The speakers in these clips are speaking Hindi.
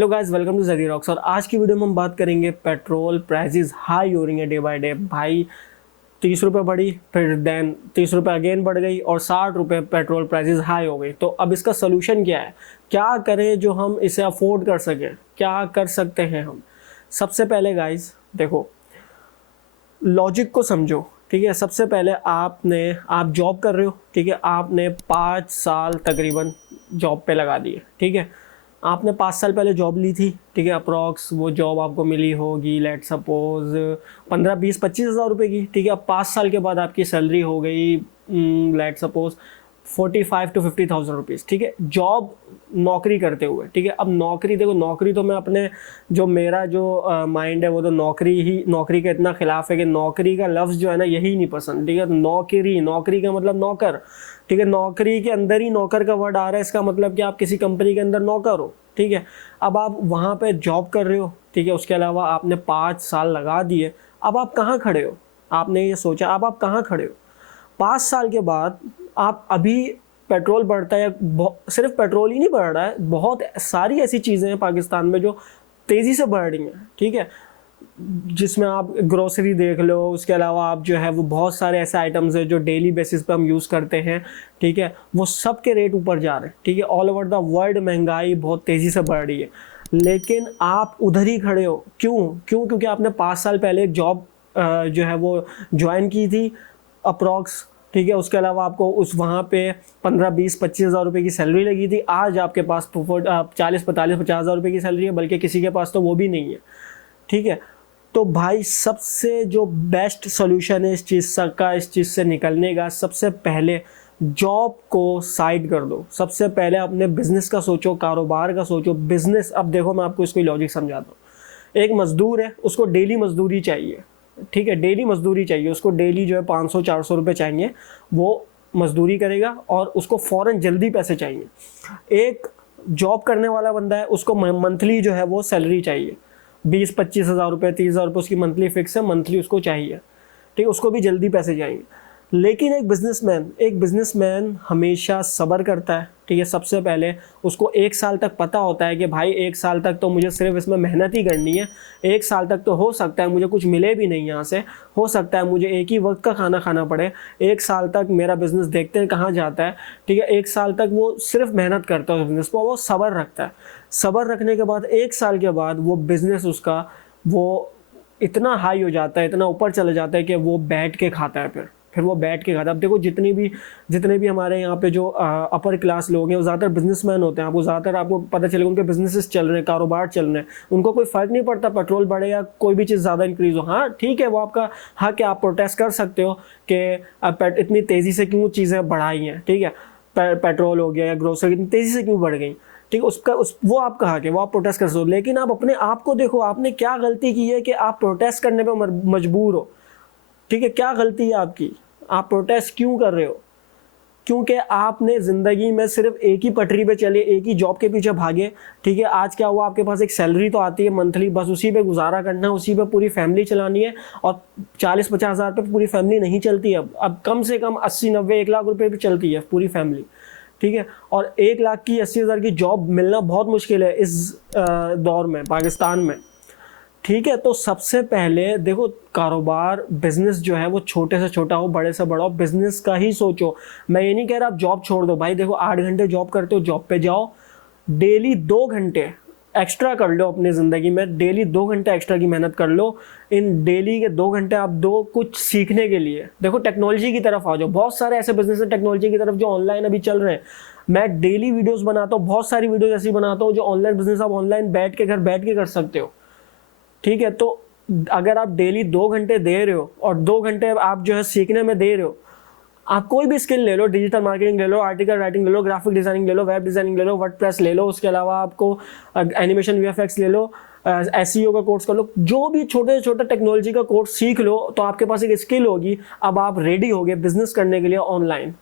Hello guys, welcome to Zari rocks. और आज की वीडियो में हम बात करेंगे पेट्रोल प्राइसेस हाई हो रही हैं डे बाय डे। भाई 30 रुपये बढ़ी, फिर देन 30 रुपये अगेन बढ़ गई और 60 रुपये पेट्रोल प्राइसेस हाई हो गई। तो अब इसका सोल्यूशन क्या है, क्या करें जो हम इसे अफोर्ड कर सकें, क्या कर सकते हैं हम। सबसे पहले गाइस देखो, लॉजिक को समझो। ठीक है, सबसे पहले आप जॉब कर रहे हो। ठीक है, आपने 5 साल तकरीबन जॉब पे लगा दिए। ठीक है, आपने 5 साल पहले जॉब ली थी। ठीक है, अप्रॉक्स वो जॉब आपको मिली होगी लेट सपोज 15-20-25 हज़ार रुपये की। ठीक है, अब 5 साल के बाद आपकी सैलरी हो गई let suppose 45 to 50 thousand rupees. ठीक है, जॉब नौकरी करते हुए। ठीक है, अब नौकरी देखो, नौकरी तो मैं अपने जो मेरा जो माइंड है वो तो नौकरी के इतना खिलाफ है कि नौकरी का लफ्ज़ जो है ना यही नहीं पसंद। ठीक है, नौकरी का मतलब नौकर। ठीक है, नौकरी के अंदर ही नौकर का वर्ड आ रहा है, इसका मतलब कि आप किसी कंपनी के अंदर नौकर हो। ठीक है, अब आप वहाँ पे जॉब कर रहे हो। ठीक है, उसके अलावा आपने 5 साल लगा दिए। अब आप कहाँ खड़े हो, आपने ये सोचा अब आप कहाँ खड़े हो 5 साल के बाद। आप अभी पेट्रोल बढ़ता है, सिर्फ पेट्रोल ही नहीं बढ़ रहा है, बहुत सारी ऐसी चीज़ें हैं पाकिस्तान में जो तेज़ी से बढ़ रही हैं। ठीक है, जिसमें आप ग्रोसरी देख लो, उसके अलावा आप जो है वो बहुत सारे ऐसे आइटम्स हैं जो डेली बेसिस पे हम यूज़ करते हैं। ठीक है, वो सब के रेट ऊपर जा रहे हैं। ठीक है, ऑल ओवर द वर्ल्ड महंगाई बहुत तेज़ी से बढ़ रही है, लेकिन आप उधर ही खड़े हो। क्योंकि आपने 5 साल पहले एक जॉब जो है वो ज्वाइन की थी अप्रॉक्स। ठीक है, उसके अलावा आपको उस वहाँ पे 15-20-25 हज़ार रुपये की सैलरी लगी थी। आज आपके पास 40-45-50 हज़ार रुपये की सैलरी है, बल्कि किसी के पास तो वो भी नहीं है। ठीक है, तो भाई सबसे जो बेस्ट सोल्यूशन है इस चीज़ से निकलने का, सबसे पहले जॉब को साइड कर दो। सबसे पहले अपने बिजनेस का सोचो, कारोबार का सोचो। बिजनेस, अब देखो मैं आपको इसको लॉजिक समझाता हूँ। एक मजदूर है, उसको डेली मजदूरी चाहिए। ठीक है, डेली मजदूरी चाहिए उसको, डेली जो है 500-400 रुपये चाहिए। वो मजदूरी करेगा और उसको फ़ौरन जल्दी पैसे चाहिए। एक जॉब करने वाला बंदा है, उसको मंथली जो है वो सैलरी चाहिए, 20-25 हज़ार रुपये, 30 हज़ार रुपये उसकी मंथली फिक्स है, मंथली उसको चाहिए। ठीक है, उसको भी जल्दी पैसे चाहिए। लेकिन एक बिजनेसमैन हमेशा सब्र करता है। ठीक है, सबसे पहले उसको 1 साल तक पता होता है कि भाई 1 साल तक तो मुझे सिर्फ इसमें मेहनत ही करनी है। 1 साल तक तो हो सकता है मुझे कुछ मिले भी नहीं यहाँ से, हो सकता है मुझे एक ही वक्त का खाना खाना पड़े। 1 साल तक मेरा बिजनेस देखते हैं कहाँ जाता है। ठीक है, 1 साल तक वो सिर्फ मेहनत करता है उस बिज़नेस पर, वो सब्र रखता है। सब्र रखने के बाद 1 साल के बाद वो बिज़नेस उसका वो इतना हाई हो जाता है, इतना ऊपर चले जाता है कि वो बैठ के खाता है। फिर वो बैठ के खाता है। अब देखो, जितने भी हमारे यहाँ पे जो अपर क्लास लोग हैं वो ज़्यादातर बिजनेसमैन होते हैं। आपको पता चलेगा उनके बिजनेसेस चल रहे हैं, कारोबार चल रहे हैं, उनको कोई फ़र्क नहीं पड़ता पेट्रोल बढ़े या कोई भी चीज़ ज़्यादा इंक्रीज़ हो। हाँ ठीक है, वो आपका हक है, आप प्रोटेस्ट कर सकते हो कि इतनी तेज़ी से क्यों चीज़ें बढ़ाई हैं। ठीक है, पेट्रोल हो गया या ग्रोसरी इतनी तेज़ी से क्यों बढ़ गई। ठीक है, वो आपका हक है, वो आप प्रोटेस्ट कर सकते हो। लेकिन आप अपने आप को देखो, आपने क्या गलती की है कि आप प्रोटेस्ट करने पर मजबूर हो। ठीक है, क्या गलती है आपकी, आप प्रोटेस्ट क्यों कर रहे हो? क्योंकि आपने ज़िंदगी में सिर्फ एक ही पटरी पे चले, एक ही जॉब के पीछे भागे। ठीक है, आज क्या हुआ, आपके पास एक सैलरी तो आती है मंथली, बस उसी पे गुजारा करना है, उसी पे पूरी फैमिली चलानी है। और 40-50 हज़ार पे पूरी फैमिली नहीं चलती। अब कम से कम 80-90-1 लाख रुपए भी चलती है पूरी फैमिली। ठीक है, और 1 लाख की 80 हज़ार की जॉब मिलना बहुत मुश्किल है इस दौर में पाकिस्तान में। ठीक है, तो सबसे पहले देखो, कारोबार बिजनेस जो है वो छोटे से छोटा हो, बड़े से बड़ा हो, बिजनेस का ही सोचो। मैं ये नहीं कह रहा आप जॉब छोड़ दो। भाई देखो, 8 घंटे जॉब करते हो, जॉब पे जाओ, डेली 2 घंटे एक्स्ट्रा कर लो अपनी ज़िंदगी में, डेली 2 घंटे एक्स्ट्रा की मेहनत कर लो। इन डेली के 2 घंटे आप दो कुछ सीखने के लिए। देखो, टेक्नोलॉजी की तरफ आ जाओ, बहुत सारे ऐसे बिजनेस हैं टेक्नोलॉजी की तरफ जो ऑनलाइन अभी चल रहे हैं। मैं डेली वीडियोज़ बनाता हूँ, बहुत सारी वीडियोज़ ऐसी बनाता हूँ जो ऑनलाइन बिजनेस आप ऑनलाइन बैठ के घर बैठ के कर सकते हो। ठीक है, तो अगर आप डेली 2 घंटे दे रहे हो और 2 घंटे आप जो है सीखने में दे रहे हो, आप कोई भी स्किल ले लो, डिजिटल मार्केटिंग ले लो, आर्टिकल राइटिंग ले लो, ग्राफिक डिजाइनिंग ले लो, वेब डिजाइनिंग ले लो, वर्डप्रेस ले लो, उसके अलावा आपको एनिमेशन वीएफएक्स ले लो, एसईओ का कोर्स कर लो, जो भी छोटे से छोटे टेक्नोलॉजी का कोर्स सीख लो, तो आपके पास एक स्किल होगी। अब आप रेडी हो गए बिजनेस करने के लिए ऑनलाइन।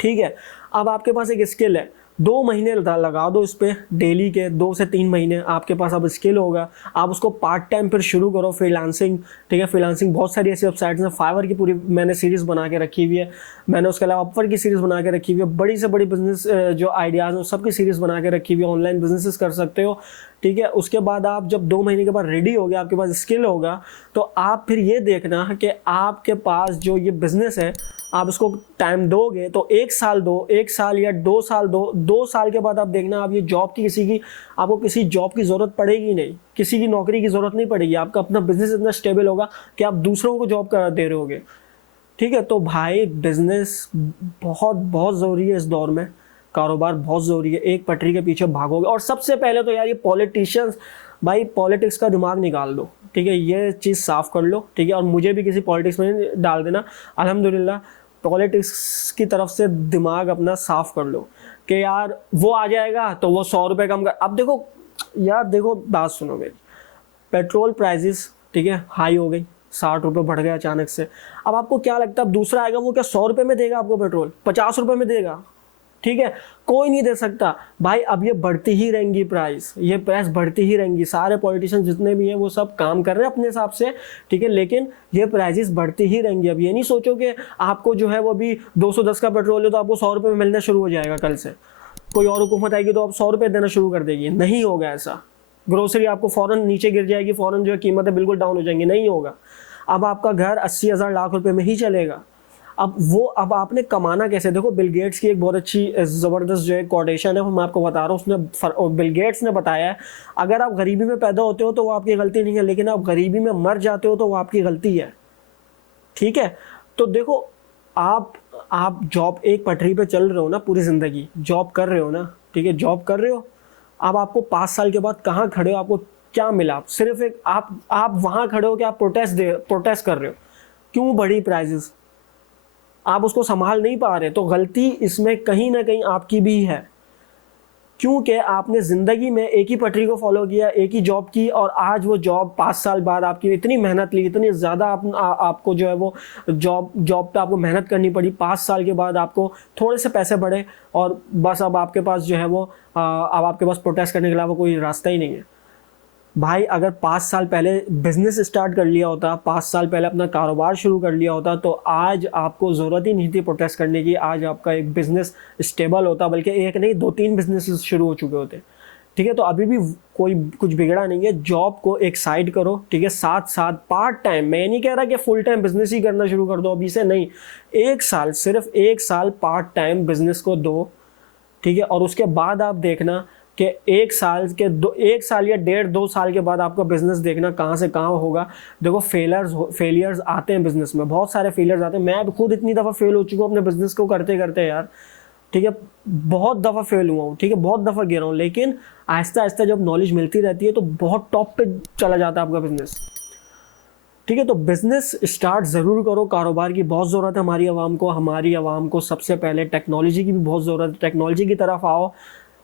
ठीक है, अब आपके पास एक स्किल है, 2 महीने लगा दो इस पे, डेली के 2 से 3 महीने आपके पास अब स्किल होगा, आप उसको पार्ट टाइम फिर शुरू करो फ्रीलांसिंग। ठीक है, फ्रीलांसिंग बहुत सारी ऐसी वेबसाइट्स हैं, फाइवर की पूरी मैंने सीरीज़ बना के रखी हुई है, मैंने उसके अलावा अपवर्क की सीरीज़ बना के रखी हुई है, बड़ी से बड़ी बिजनेस जो आइडियाज़ हैं सबकी सीरीज़ बना के रखी हुई है, ऑनलाइन बिजनेसेस कर सकते हो। ठीक है, उसके बाद आप जब 2 महीने के बाद रेडी हो गया, आपके पास स्किल होगा, तो आप फिर ये देखना कि आपके पास जो ये बिज़नेस है आप उसको टाइम दोगे तो 1 साल दो, 1 साल या 2 साल दो, 2 साल के बाद आप देखना आप ये जॉब की आपको किसी जॉब की ज़रूरत पड़ेगी नहीं, किसी की नौकरी की ज़रूरत नहीं पड़ेगी, आपका अपना बिजनेस इतना स्टेबल होगा कि आप दूसरों को जॉब करा दे रहे होगे। ठीक है, तो भाई बिजनेस बहुत बहुत ज़रूरी है इस दौर में, कारोबार बहुत ज़रूरी है, एक पटरी के पीछे भागोगे। और सबसे पहले तो यार ये पॉलिटिशियंस, भाई पॉलिटिक्स का दिमाग निकाल दो। ठीक है, ये चीज़ साफ़ कर लो। ठीक है, और मुझे भी किसी पॉलिटिक्स में डाल देना, अल्हम्दुलिल्लाह पॉलिटिक्स की तरफ से दिमाग अपना साफ़ कर लो कि यार वो आ जाएगा तो वो 100 रुपये कम कर। अब देखो यार, देखो बात सुनो मेरी, पेट्रोल प्राइजेस ठीक है हाई हो गई, 60 रुपये बढ़ गया अचानक से। अब आपको क्या लगता है अब दूसरा आएगा वो क्या 100 रुपये में देगा आपको पेट्रोल, 50 रुपये में देगा? ठीक है, कोई नहीं दे सकता भाई। अब ये बढ़ती ही रहेंगी प्राइस, ये प्राइस बढ़ती ही रहेंगी। सारे पॉलिटिशियन जितने भी हैं वो सब काम कर रहे हैं अपने हिसाब से, ठीक है, लेकिन ये प्राइसेस बढ़ती ही रहेंगी। अब ये नहीं सोचो कि आपको जो है वो अभी 210 का पेट्रोल है तो आपको 100 रुपये में मिलना शुरू हो जाएगा कल से, कोई और हुकूमत आएगी तो आप 100 रुपये देना शुरू कर देगी, नहीं होगा ऐसा। ग्रोसरी आपको फ़ौरन नीचे गिर जाएगी, फ़ौरन जो है कीमतें बिल्कुल डाउन हो जाएंगी, नहीं होगा। अब आपका घर 80,000 लाख रुपए में ही चलेगा। अब आपने कमाना कैसे? देखो बिल गेट्स की एक बहुत अच्छी ज़बरदस्त जो है कोटेशन है, वो मैं आपको बता रहा हूँ। उसने बिल गेट्स ने बताया है, अगर आप गरीबी में पैदा होते हो तो वो आपकी गलती नहीं है, लेकिन आप गरीबी में मर जाते हो तो वो आपकी गलती है। ठीक है, तो देखो आप जॉब एक पटरी पे चल रहे हो ना, पूरी ज़िंदगी जॉब कर रहे हो ना, ठीक है, जॉब कर रहे हो। अब आपको 5 साल के बाद कहाँ खड़े हो, आपको क्या मिला? सिर्फ एक आप वहाँ खड़े हो कि आप प्रोटेस्ट कर रहे हो, क्यों बढ़ी प्राइजेस, आप उसको संभाल नहीं पा रहे, तो गलती इसमें कहीं ना कहीं आपकी भी है, क्योंकि आपने ज़िंदगी में एक ही पटरी को फॉलो किया, एक ही जॉब की, और आज वो जॉब 5 साल बाद आपकी इतनी मेहनत ली, इतनी ज़्यादा आपको जो है वो जॉब पे आपको मेहनत करनी पड़ी, 5 साल के बाद आपको थोड़े से पैसे बढ़े और बस अब आपके पास जो है वो अब आपके पास प्रोटेस्ट करने के अलावा कोई रास्ता ही नहीं है। भाई अगर 5 साल पहले बिजनेस स्टार्ट कर लिया होता, 5 साल पहले अपना कारोबार शुरू कर लिया होता, तो आज आपको ज़रूरत ही नहीं थी प्रोटेस्ट करने की, आज आपका एक बिज़नेस स्टेबल होता, बल्कि एक नहीं 2-3 बिजनेसेस शुरू हो चुके होते। ठीक है, तो अभी भी कोई कुछ बिगड़ा नहीं है, जॉब को एक साइड करो, ठीक है, साथ साथ पार्ट टाइम, मैं नहीं कह रहा कि फुल टाइम बिजनेस ही करना शुरू कर दो अभी से, नहीं, 1 साल, सिर्फ 1 साल पार्ट टाइम बिजनेस को दो, ठीक है, और उसके बाद आप देखना कि 1 साल या 1.5-2 साल के बाद आपका बिजनेस देखना कहाँ से कहाँ होगा। देखो फेलियर्स आते हैं बिजनेस में, बहुत सारे फेलियर्स आते हैं, मैं खुद इतनी दफ़ा फेल हो चुका हूँ अपने बिजनेस को करते करते यार, ठीक है, बहुत दफ़ा फेल हुआ हूँ, ठीक है, बहुत दफ़ा गिरा हूँ, लेकिन आहिस्ता आहिस्ता जब नॉलेज मिलती रहती है तो बहुत टॉप पे चला जाता है आपका बिजनेस। ठीक है, तो बिज़नेस स्टार्ट ज़रूर करो, कारोबार की बहुत ज़रूरत है हमारी आवाम को सबसे पहले टेक्नोलॉजी की भी बहुत ज़रूरत है, टेक्नोलॉजी की तरफ आओ,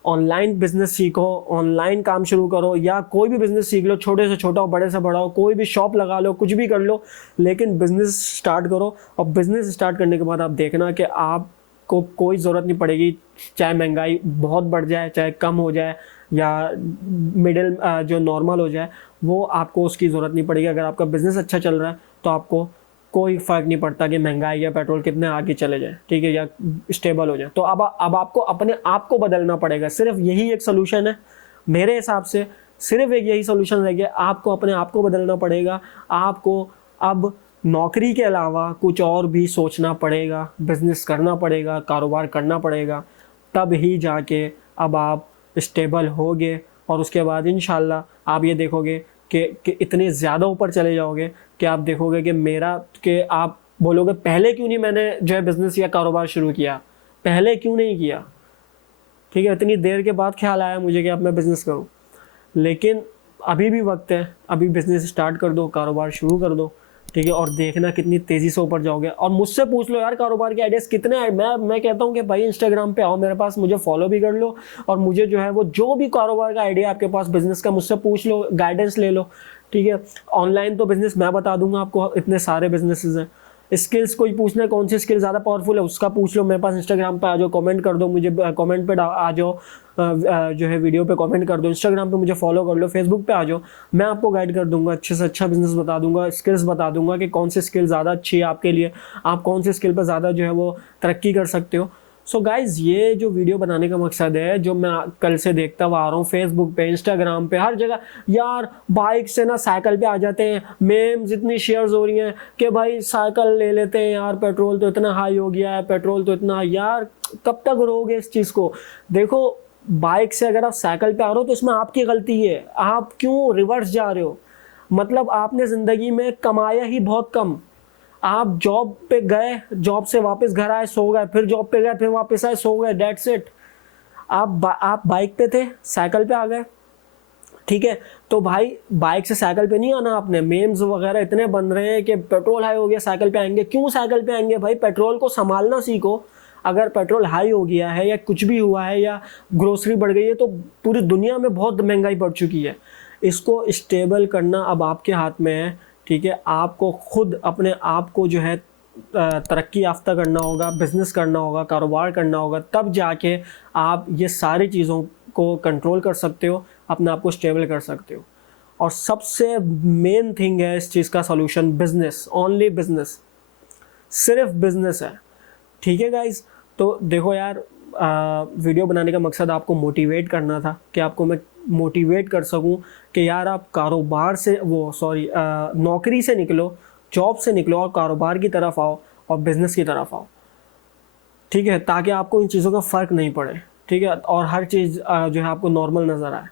ऑनलाइन बिजनेस सीखो, ऑनलाइन काम शुरू करो, या कोई भी बिजनेस सीख लो, छोटे से छोटा हो, बड़े से बड़ा हो, कोई भी शॉप लगा लो, कुछ भी कर लो, लेकिन बिजनेस स्टार्ट करो। और बिजनेस स्टार्ट करने के बाद आप देखना कि आपको कोई ज़रूरत नहीं पड़ेगी, चाहे महंगाई बहुत बढ़ जाए, चाहे कम हो जाए, या मिडिल जो नॉर्मल हो जाए, वो आपको उसकी ज़रूरत नहीं पड़ेगी। अगर आपका बिज़नेस अच्छा चल रहा है तो आपको कोई फ़र्क नहीं पड़ता कि महंगाई या पेट्रोल कितने आगे चले जाए, ठीक है, या स्टेबल हो जाए। तो अब आपको अपने आप को बदलना पड़ेगा, सिर्फ यही एक सोल्यूशन है मेरे हिसाब से, सिर्फ एक यही सोल्यूशन रह गया, आपको अपने आप को बदलना पड़ेगा। आपको अब नौकरी के अलावा कुछ और भी सोचना पड़ेगा, बिजनेस करना पड़ेगा, कारोबार करना पड़ेगा, तब ही जाके अब आप स्टेबल होगे, और उसके बाद इंशाल्लाह आप ये देखोगे कि इतने ज़्यादा ऊपर चले जाओगे कि आप देखोगे कि आप बोलोगे पहले क्यों नहीं मैंने जो है बिज़नेस या कारोबार शुरू किया, पहले क्यों नहीं किया, ठीक है, इतनी देर के बाद ख्याल आया मुझे कि अब मैं बिज़नेस करूं। लेकिन अभी भी वक्त है, अभी बिज़नेस स्टार्ट कर दो, कारोबार शुरू कर दो, ठीक है, और देखना कितनी तेज़ी से ऊपर जाओगे। और मुझसे पूछ लो यार कारोबार के आइडियाज़ कितने हैं, मैं कहता हूँ कि भाई इंस्टाग्राम पे आओ मेरे पास, मुझे फॉलो भी कर लो, और मुझे जो है वो जो भी कारोबार का आइडिया आपके पास बिज़नेस का, मुझसे पूछ लो, गाइडेंस ले लो, ठीक है। ऑनलाइन तो बिज़नेस मैं बता दूंगा आपको, इतने सारे बिजनेसेस हैं, स्किल्स कोई पूछना है कौन सी स्किल ज़्यादा पावरफुल है उसका पूछ लो, मेरे पास इंस्टाग्राम पे आ जाओ, कमेंट कर दो मुझे, कमेंट पे आ जाओ, जो है वीडियो पे कमेंट कर दो, इंस्टाग्राम पे मुझे फॉलो कर लो, फेसबुक पे आ जाओ, मैं आपको गाइड कर दूंगा, अच्छे से अच्छा बिजनेस बता दूंगा, स्किल्स बता दूंगा कि कौन सी स्किल ज़्यादा अच्छी है आपके लिए, आप कौन सी स्किल पर ज़्यादा जो है वो तरक्की कर सकते हो। सो गाइज ये जो वीडियो बनाने का मकसद है, जो मैं कल से देखता हुआ आ रहा हूँ फेसबुक पे, इंस्टाग्राम पे, हर जगह यार बाइक से ना साइकिल पे आ जाते हैं, मेम्स इतनी शेयर्स हो रही हैं कि भाई साइकिल ले लेते हैं यार, पेट्रोल तो इतना हाई हो गया है, पेट्रोल तो इतना, यार कब तक रोगे इस चीज़ को। देखो बाइक से अगर आप साइकिल पे आ रहे हो तो इसमें आपकी गलती है, आप क्यों रिवर्स जा रहे हो, मतलब आपने ज़िंदगी में कमाया ही बहुत कम, आप जॉब पे गए, जॉब से वापस घर आए सो गए, फिर जॉब पे गए, फिर वापस आए सो गए, डेट्स इट। आप बाइक पे थे, साइकिल पे आ गए, ठीक है, तो भाई बाइक से साइकिल पे नहीं आना आपने। मेम्स वगैरह इतने बन रहे हैं कि पेट्रोल हाई हो गया साइकिल पे आएंगे, क्यों साइकिल पे आएंगे भाई, पेट्रोल को संभालना सीखो। अगर पेट्रोल हाई हो गया है या कुछ भी हुआ है या ग्रोसरी बढ़ गई है तो पूरी दुनिया में बहुत महंगाई बढ़ चुकी है, इसको स्टेबल करना अब आपके हाथ में है, ठीक है। आपको खुद अपने आप को जो है तरक्की याफ्ता करना होगा, बिजनेस करना होगा, कारोबार करना होगा, तब जाके आप ये सारी चीज़ों को कंट्रोल कर सकते हो, अपने आप को स्टेबल कर सकते हो। और सबसे मेन थिंग है इस चीज़ का सॉल्यूशन, बिजनेस, ओनली बिजनेस, सिर्फ बिजनेस है, ठीक है गाइज। तो देखो यार वीडियो बनाने का मकसद आपको मोटिवेट करना था, कि आपको मैं मोटिवेट कर सकूं कि यार आप कारोबार से नौकरी से निकलो, जॉब से निकलो और कारोबार की तरफ आओ और बिजनेस की तरफ आओ, ठीक है, ताकि आपको इन चीज़ों का फ़र्क नहीं पड़े, ठीक है, और हर चीज़ जो है आपको नॉर्मल नज़र आए,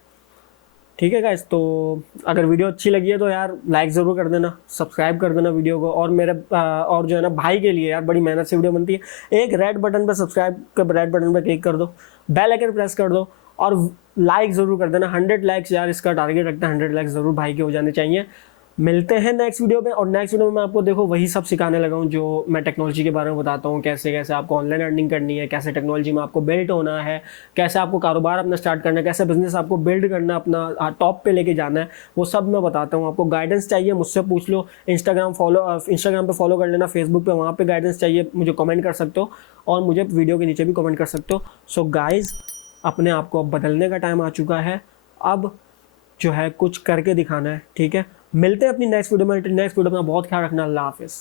ठीक है गाइस। तो अगर वीडियो अच्छी लगी है तो यार लाइक ज़रूर कर देना, सब्सक्राइब कर देना वीडियो को, और मेरे और जो है ना भाई के लिए यार बड़ी मेहनत से वीडियो बनती है, एक रेड बटन पे सब्सक्राइब का रेड बटन पे क्लिक कर दो, बेल आइकन प्रेस कर दो और लाइक ज़रूर कर देना। 100 लाइक्स यार इसका टारगेट रखता है, 100 लाइक्स ज़रूर भाई के हो जाने चाहिए। मिलते हैं नेक्स्ट वीडियो में, और नेक्स्ट वीडियो में मैं आपको देखो वही सब सिखाने लगा हूँ जो मैं टेक्नोलॉजी के बारे में बताता हूँ, कैसे कैसे आपको ऑनलाइन अर्निंग करनी है, कैसे टेक्नोलॉजी में आपको बिल्ड होना है, कैसे आपको कारोबार अपना स्टार्ट करना है, कैसे बिजनेस आपको बिल्ड करना, अपना टॉप पे लेके जाना है, वो सब मैं बताता हूँ। आपको गाइडेंस चाहिए मुझसे पूछ लो, इंस्टाग्राम पे फॉलो कर लेना, फेसबुक पे वहाँ पे गाइडेंस चाहिए मुझे कमेंट कर सकते हो, और मुझे वीडियो के नीचे भी कमेंट कर सकते हो। सो गाइज अपने आप को अब बदलने का टाइम आ चुका है, अब जो है कुछ करके दिखाना है, ठीक है। मिलते हैं अपनी नेक्स्ट वीडियो में, बहुत ख्याल रखना, अल्लाह हाफिज़।